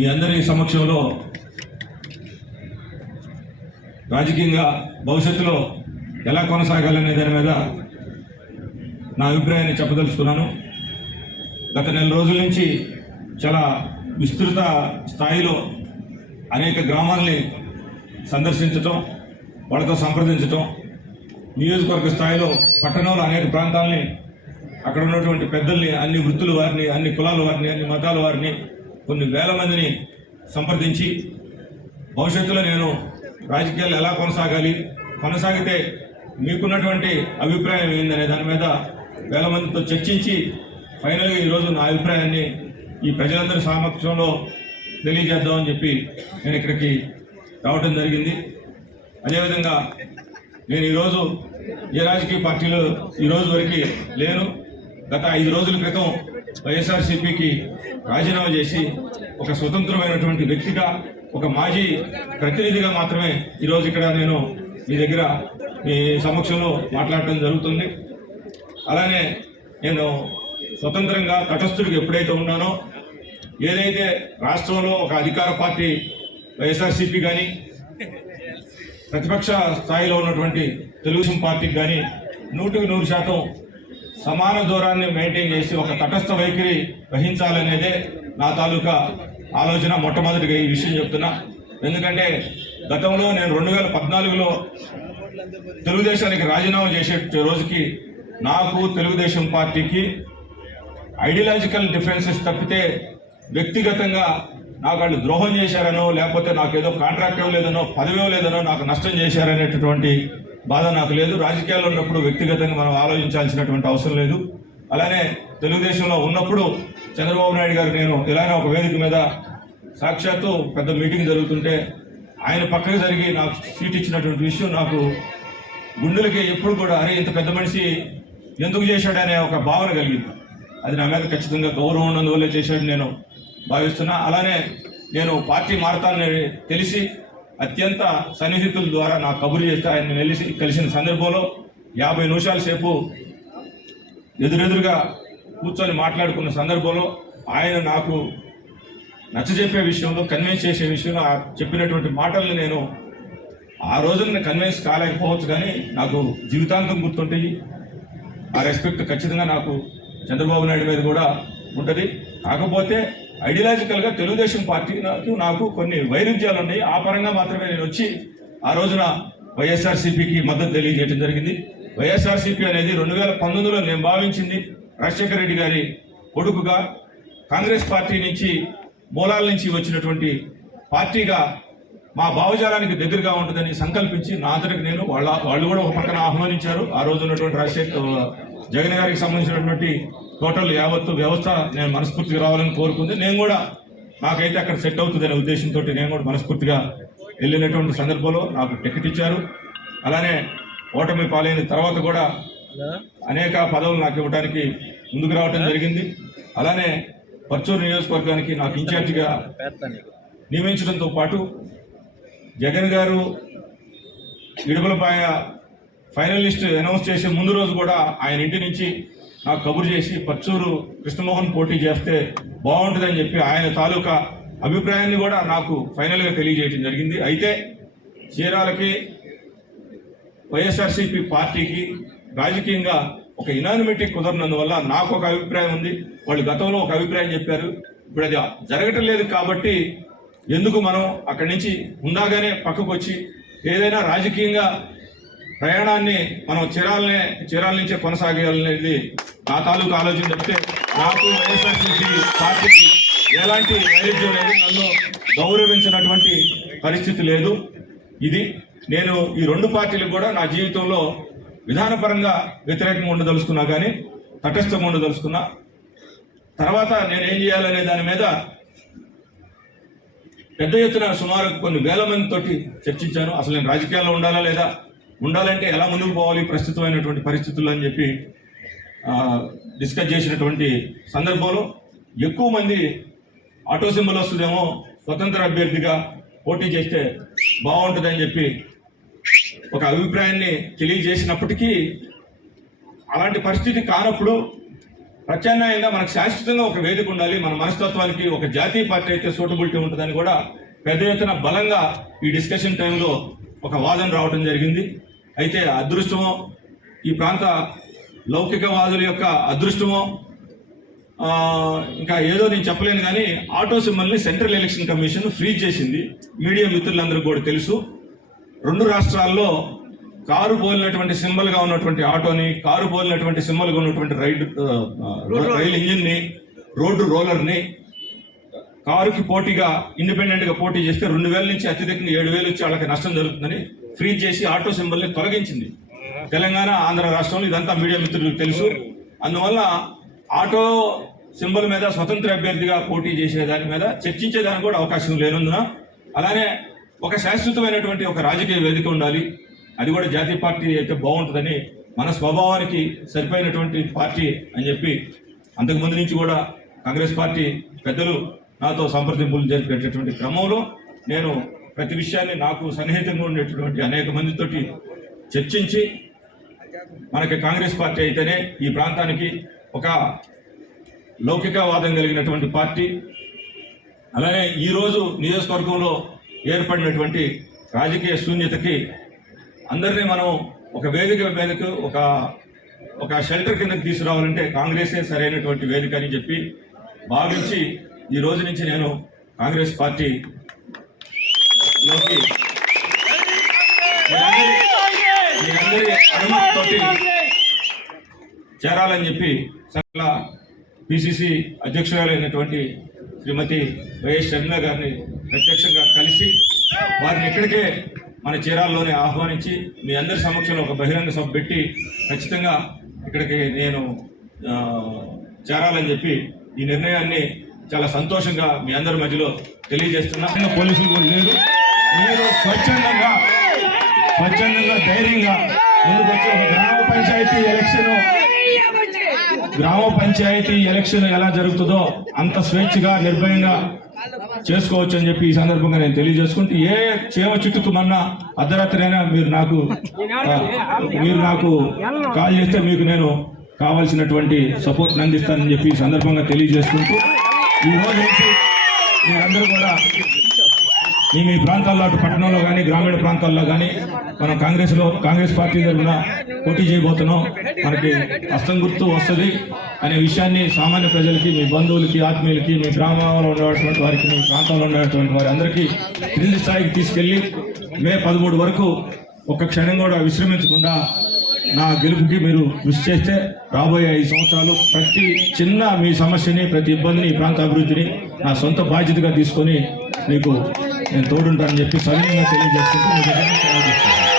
మీ అందరి సమక్షంలో రాజకీయంగా భవిష్యత్తులో ఎలా కొనసాగాలనే దాని మీద నా అభిప్రాయాన్ని చెప్పదలుచుకున్నాను. గత నెల రోజుల నుంచి చాలా విస్తృత స్థాయిలో అనేక గ్రామాల్ని సందర్శించటం వాళ్ళతో సంప్రదించటం నియోజకవర్గ స్థాయిలో పట్టణంలో అనేక ప్రాంతాలని అక్కడ ఉన్నటువంటి పెద్దల్ని అన్ని వృత్తుల వారిని అన్ని కులాల వారిని అన్ని మతాల వారిని కొన్ని వేల మందిని సంప్రదించి భవిష్యత్తులో నేను రాజకీయాలు ఎలా కొనసాగాలి కొనసాగితే మీకున్నటువంటి అభిప్రాయం ఏందనే దాని మీద వేల మందితో చర్చించి ఫైనల్గా ఈరోజు నా అభిప్రాయాన్ని ఈ ప్రజలందరి సమక్షంలో తెలియజేద్దామని చెప్పి నేను ఇక్కడికి రావడం జరిగింది. అదేవిధంగా నేను ఈరోజు ఏ రాజకీయ పార్టీలో ఈరోజు వరకు లేను. గత ఐదు రోజుల క్రితం వైఎస్ఆర్సీపీకి రాజీనామా చేసి ఒక స్వతంత్రమైనటువంటి వ్యక్తిగా ఒక మాజీ ప్రతినిధిగా మాత్రమే ఈరోజు ఇక్కడ నేను మీ దగ్గర మీ సమక్షంలో మాట్లాడటం జరుగుతుంది. అలానే నేను స్వతంత్రంగా తటస్థుడికి ఎప్పుడైతే ఉన్నానో ఏదైతే రాష్ట్రంలో ఒక అధికార పార్టీ వైఎస్ఆర్సీపీ కానీ ప్రతిపక్ష స్థాయిలో ఉన్నటువంటి తెలుగుదేశం పార్టీకి కానీ నూటికి నూరు శాతం సమాన దూరాన్ని మెయింటైన్ చేసి ఒక తటస్థ వైఖరి వహించాలనేదే నా తాలూకా ఆలోచన మొట్టమొదటిగా ఈ విషయం చెప్తున్నా. ఎందుకంటే గతంలో నేను రెండు వేల పద్నాలుగులో తెలుగుదేశానికి రాజీనామా చేసే రోజుకి నాకు తెలుగుదేశం పార్టీకి ఐడియాలజికల్ డిఫరెన్సెస్ తప్పితే వ్యక్తిగతంగా నాకు వాళ్ళు ద్రోహం చేశారనో లేకపోతే నాకు ఏదో కాంట్రాక్ట్ ఇవ్వలేదనో పదవి ఇవ్వలేదనో నాకు నష్టం చేశారనేటటువంటి బాధ నాకు లేదు. రాజకీయాల్లో ఉన్నప్పుడు వ్యక్తిగతంగా మనం ఆలోచించాల్సినటువంటి అవసరం లేదు. అలానే తెలుగుదేశంలో ఉన్నప్పుడు చంద్రబాబు నాయుడు గారు నేను ఇలానే ఒక వేదిక మీద సాక్షాత్తు పెద్ద మీటింగ్ జరుగుతుంటే ఆయన పక్కకు జరిగి నాకు సీట్ ఇచ్చినటువంటి విషయం నాకు గుండెలకి ఎప్పుడు కూడా అరే ఇంత పెద్ద మనిషి ఎందుకు చేశాడనే ఒక భావన కలిగింది. అది నా మీద ఖచ్చితంగా గౌరవం ఉన్నందువల్లే చేశాడు నేను భావిస్తున్నా. అలానే నేను పార్టీ మారతానని తెలిసి అత్యంత సన్నిహితుల ద్వారా నాకు కబురు చేస్తే ఆయన కలిసి కలిసిన సందర్భంలో యాభై నిమిషాల సేపు ఎదురెదురుగా కూర్చొని మాట్లాడుకున్న సందర్భంలో ఆయన నాకు నచ్చజెప్పే విషయంలో కన్విన్స్ చేసే విషయంలో చెప్పినటువంటి మాటల్ని నేను ఆ రోజున కన్విన్స్ కాలేకపోవచ్చు కానీ నాకు జీవితాంతం గుర్తుంటాయి. ఆ రెస్పెక్ట్ ఖచ్చితంగా నాకు చంద్రబాబు నాయుడు మీద కూడా ఉంటుంది. కాకపోతే ఐడియాలజికల్గా తెలుగుదేశం పార్టీ నాకు నాకు కొన్ని వైరుధ్యాలు ఉన్నాయి. ఆ పరంగా మాత్రమే నేను వచ్చి ఆ రోజున వైఎస్ఆర్సీపీకి మద్దతు తెలియజేయడం జరిగింది. వైఎస్ఆర్సీపీ అనేది రెండు వేల పంతొమ్మిదిలో నేను భావించింది రాజశేఖర రెడ్డి గారి కొడుకుగా కాంగ్రెస్ పార్టీ నుంచి మూలాల నుంచి వచ్చినటువంటి పార్టీగా మా భావజాలానికి దగ్గరగా ఉంటుందని సంకల్పించి నా అంతటికి నేను వాళ్ళ వాళ్ళు కూడా ఒక పక్కన ఆహ్వానించారు. ఆ రోజు ఉన్నటువంటి రాజశేఖర్ జగన్ గారికి సంబంధించినటువంటి టోటల్ యావత్తు వ్యవస్థ నేను మనస్ఫూర్తిగా రావాలని కోరుకుంది. నేను కూడా నాకైతే అక్కడ సెట్ అవుతుందనే ఉద్దేశంతో నేను కూడా మనస్ఫూర్తిగా వెళ్ళినటువంటి సందర్భంలో నాకు టికెట్ ఇచ్చారు. అలానే ఓటమి పాలైన తర్వాత కూడా అనేక పదవులు నాకు ఇవ్వడానికి ముందుకు రావడం జరిగింది. అలానే పర్చూరు నియోజకవర్గానికి నాకు ఇన్ఛార్జిగా నియమించడంతో పాటు జగన్ గారు ఇడుగులపాయ ఫైనలిస్ట్ అనౌన్స్ చేసే ముందు రోజు కూడా ఆయన ఇంటి నుంచి నాకు కబురు చేసి పచ్చూరు కృష్ణమోహన్ పోటీ చేస్తే బాగుంటుందని చెప్పి ఆయన తాలూకా అభిప్రాయాన్ని కూడా నాకు ఫైనల్గా తెలియజేయడం జరిగింది. అయితే చీరాలకి వైఎస్ఆర్సీపీ పార్టీకి రాజకీయంగా ఒక ఇనానిమిటీ కుదరనందువల్ల నాకు ఒక అభిప్రాయం ఉంది. వాళ్ళు గతంలో ఒక అభిప్రాయం చెప్పారు. ఇప్పుడు అది జరగటం లేదు కాబట్టి ఎందుకు మనం అక్కడి నుంచి ఉందాగానే పక్కకు వచ్చి ఏదైనా రాజకీయంగా ప్రయాణాన్ని మనం చీరాలనే చీరాల నుంచే కొనసాగాలనేది ఆ తాలూకు ఆలోచన చెప్తే నాకు వైఎస్ఆర్సీపీ పార్టీకి ఎలాంటి వైరుధ్యం లేదు నన్ను గౌరవించినటువంటి పరిస్థితి లేదు. ఇది నేను ఈ రెండు పార్టీలకు కూడా నా జీవితంలో విధానపరంగా వ్యతిరేకంగా ఉండదలుచుకున్నా కానీ తటస్థంగా ఉండదలుచుకున్నా తర్వాత నేను ఏం చేయాలనే దాని మీద పెద్ద ఎత్తున సుమారు కొన్ని వేల మందితోటి చర్చించాను. అసలు నేను రాజకీయాల్లో ఉండాలా లేదా? ఉండాలంటే ఎలా ముందుకు పోవాలి? ప్రస్తుతమైనటువంటి పరిస్థితులు అని చెప్పి డిస్కస్ చేసినటువంటి సందర్భంలో ఎక్కువ మంది ఆటో సింబల్ వస్తుందేమో స్వతంత్ర అభ్యర్థిగా పోటీ చేస్తే బాగుంటుందని చెప్పి ఒక అభిప్రాయాన్ని తెలియజేసినప్పటికీ అలాంటి పరిస్థితి కానప్పుడు ప్రత్యామ్నాయంగా మనకు శాశ్వతంగా ఒక వేదిక ఉండాలి మన మనస్తత్వానికి ఒక జాతీయ పార్టీ అయితే సూటబిలిటీ ఉంటుందని కూడా పెద్ద ఎత్తున బలంగా ఈ డిస్కషన్ టైంలో ఒక వాదన రావడం జరిగింది. అయితే అదృష్టమో ఈ ప్రాంత లౌకికవాదుల యొక్క అదృష్టమో ఇంకా ఏదో నేను చెప్పలేను కానీ ఆటో సింబల్ని సెంట్రల్ ఎలక్షన్ కమిషన్ ఫ్రీజ్ చేసింది. మీడియా మిత్రులందరికీ కూడా తెలుసు. రెండు రాష్ట్రాల్లో కారు పోలినటువంటి సింబల్గా ఉన్నటువంటి ఆటోని కారు పోలినటువంటి సింబల్గా ఉన్నటువంటి రైడ్ రైలు ఇంజిన్ని రోడ్డు రోలర్ని కారుకి పోటీగా ఇండిపెండెంట్గా పోటీ చేస్తే రెండు వేల నుంచి అత్యధికంగా ఏడు వేలు వచ్చి వాళ్ళకి నష్టం జరుగుతుందని ఫ్రీజ్ చేసి ఆటో సింబల్ని తొలగించింది. తెలంగాణ ఆంధ్ర రాష్ట్రంలో ఇదంతా మీడియా మిత్రులకు తెలుసు. అందువల్ల ఆటో సింబల్ మీద స్వతంత్ర అభ్యర్థిగా పోటీ చేసే దాని మీద చర్చించేదానికి కూడా అవకాశం లేనందున అలానే ఒక శాశ్వతమైనటువంటి ఒక రాజకీయ వేదిక ఉండాలి. అది కూడా జాతీయ పార్టీ అయితే బాగుంటుందని మన స్వభావానికి సరిపోయినటువంటి పార్టీ అని చెప్పి అంతకుముందు నుంచి కూడా కాంగ్రెస్ పార్టీ పెద్దలు నాతో సంప్రదింపులు జరిపేటటువంటి క్రమంలో నేను ప్రతి విషయాన్ని నాకు సన్నిహితంగా ఉండేటటువంటి అనేక మందితోటి చర్చించి మనకి కాంగ్రెస్ పార్టీ అయితేనే ఈ ప్రాంతానికి ఒక లౌకికవాదం కలిగినటువంటి పార్టీ. అలానే ఈరోజు నియోజకవర్గంలో ఏర్పడినటువంటి రాజకీయ శూన్యతకి అందరినీ మనం ఒక వేదిక మీదకు ఒక ఒక షెల్టర్ కిందకి తీసుకురావాలంటే కాంగ్రెసే సరైనటువంటి వేదిక అని చెప్పి భావించి ఈ రోజు నుంచి నేను కాంగ్రెస్ పార్టీ చేరాలని చెప్పి సకల పిసిసి అధ్యక్షురాలైనటువంటి శ్రీమతి వైఎస్ షర్మిల గారిని ప్రత్యక్షంగా కలిసి వారిని ఇక్కడికే మన చీరాల్లోనే ఆహ్వానించి మీ అందరి సమక్షంలో ఒక బహిరంగ సభ పెట్టి ఖచ్చితంగా ఇక్కడికి నేను చేరాలని చెప్పి ఈ నిర్ణయాన్ని చాలా సంతోషంగా మీ అందరి మధ్యలో తెలియజేస్తున్నా. పోలీసులు కూడా లేదు. మీరు స్వచ్ఛందంగా స్వచ్ఛందంగా ధైర్యంగా ఒక గ్రామ పంచాయతీ ఎలక్షన్ గ్రామ పంచాయతీ ఎలక్షన్ ఎలా జరుగుతుందో అంత స్వేచ్ఛగా నిర్భయంగా చేసుకోవచ్చు అని చెప్పి ఈ సందర్భంగా నేను తెలియజేసుకుంటూ ఏ చేమ చుట్టుకు మొన్న మీరు నాకు మీరు నాకు కాల్ చేస్తే మీకు నేను కావాల్సినటువంటి సపోర్ట్ అందిస్తానని చెప్పి ఈ సందర్భంగా తెలియజేసుకుంటూ ఈ రోజు నుంచి మీరందరూ కూడా మీ మీ ప్రాంతాల్లో అటు పట్టణంలో కానీ గ్రామీణ ప్రాంతాల్లో కానీ మనం కాంగ్రెస్లో కాంగ్రెస్ పార్టీ తరఫున పోటీ చేయబోతున్నాం. మనకి అస్తం గుర్తు వస్తుంది అనే విషయాన్ని సామాన్య ప్రజలకి మీ బంధువులకి ఆత్మీయులకి మీ గ్రామంలో ఉండేటువంటి వారికి మీ ప్రాంతంలో ఉండేటువంటి వారి అందరికీ క్రింది స్థాయికి తీసుకెళ్ళి మే పదమూడు వరకు ఒక్క క్షణం కూడా విశ్రమించకుండా నా గెలుపుకి మీరు కృషి చేస్తే రాబోయే ఐదు సంవత్సరాలు ప్రతి చిన్న మీ సమస్యని ప్రతి ఇబ్బందిని ప్రాంత అభివృద్ధిని నా సొంత బాధ్యతగా తీసుకొని మీకు నేను తోడుంటానని చెప్పి సవినీయంగా తెలియజేసుకుంటూ మీ దగ్గర నుంచి